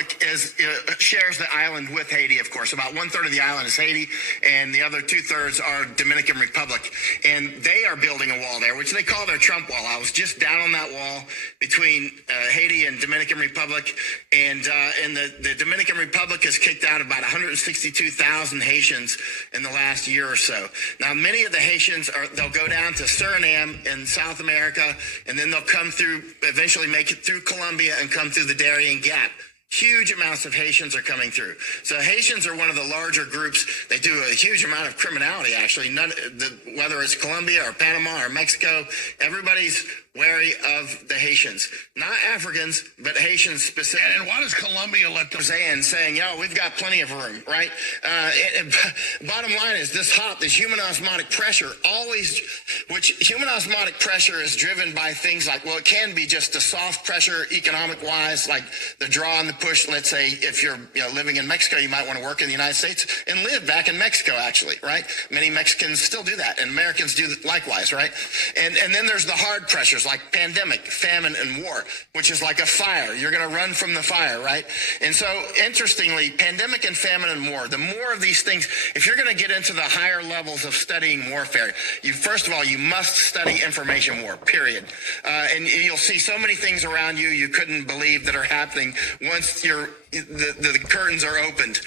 Republic shares the island with Haiti, of course. About 1/3 of the island is Haiti, and the other 2/3 are Dominican Republic. And they are building a wall there, which they call their Trump wall. I was just down on that wall between Haiti and Dominican Republic, and the Dominican Republic has kicked out about 162,000 Haitians in the last year or so. Now, many of the Haitians they'll go down to Suriname in South America, and then they'll come through, eventually make it through Colombia and come through the Darien Gap. Huge amounts of Haitians are coming through. So Haitians are one of the larger groups. They do a huge amount of criminality, actually. Whether it's Colombia or Panama or Mexico, everybody's wary of the Haitians. Not Africans, but Haitians specifically. And why does Colombia let them saying, yo, we've got plenty of room, right? Bottom line is this human osmotic pressure human osmotic pressure is driven by things like, well, it can be just a soft pressure economic-wise, like the draw and the push. Let's say if you're living in Mexico, you might want to work in the United States and live back in Mexico, actually, right? Many Mexicans still do that, and Americans do likewise, right? And then there's the hard pressures like pandemic, famine, and war, which is like a fire. You're going to run from the fire, right? And so, interestingly, pandemic and famine and war, the more of these things, if you're going to get into the higher levels of studying warfare, first of all, you must study information war, period. And you'll see so many things around you couldn't believe that are happening once the curtains are opened.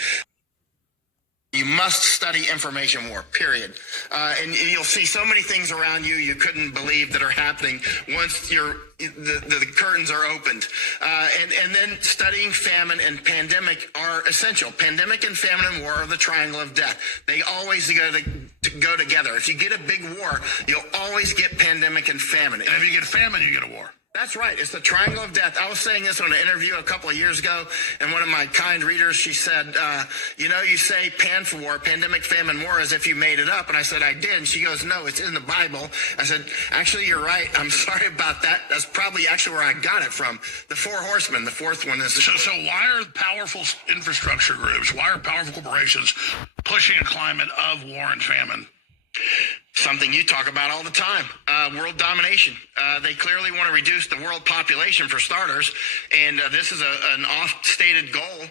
You must study information war, period. And you'll see so many things around you couldn't believe that are happening once the curtains are opened. And then studying famine and pandemic are essential. Pandemic and famine and war are the triangle of death. They always go together. If you get a big war, you'll always get pandemic and famine. And if you get famine, you get a war. That's right. It's the triangle of death. I was saying this on an interview a couple of years ago, and one of my kind readers, she said, you say pan for war, pandemic, famine, war, as if you made it up. And I said, I did. And she goes, no, it's in the Bible. I said, actually, you're right. I'm sorry about that. That's probably actually where I got it from. The four horsemen. The fourth one is... So why are powerful infrastructure groups, why are powerful corporations pushing a climate of war and famine? Something you talk about all the time, world domination. They clearly want to reduce the world population for starters, and this is an oft-stated goal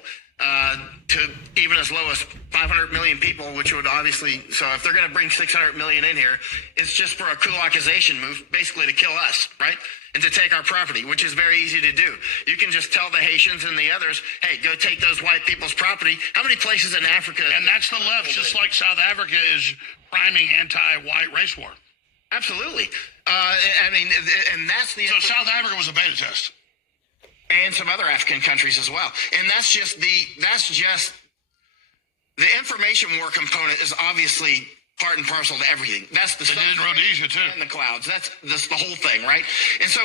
to even as low as 500 million people, which would obviously, so if they're going to bring 600 million in here, it's just for a kulakization move, basically to kill us, right? And to take our property, which is very easy to do. You can just tell the Haitians and the others, hey, go take those white people's property. How many places in Africa? And that's the left, just like South Africa is priming anti-white race war. Absolutely. And that's the... So South Africa was a beta test. And some other African countries as well. And that's just the information war component is obviously part and parcel to everything. That's the stuff in Rhodesia too. In the clouds. That's the whole thing, right? And so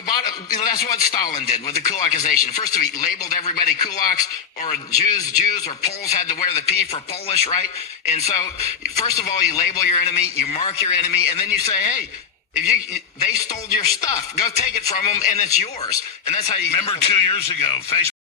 that's what Stalin did with the kulakization. First of all, he labeled everybody kulaks, or Jews or Poles had to wear the P for Polish, right? And so first of all, you label your enemy, you mark your enemy, and then you say, hey, they stole your stuff. Go take it from them, and it's yours. And that's how you... Remember 2 years ago, Facebook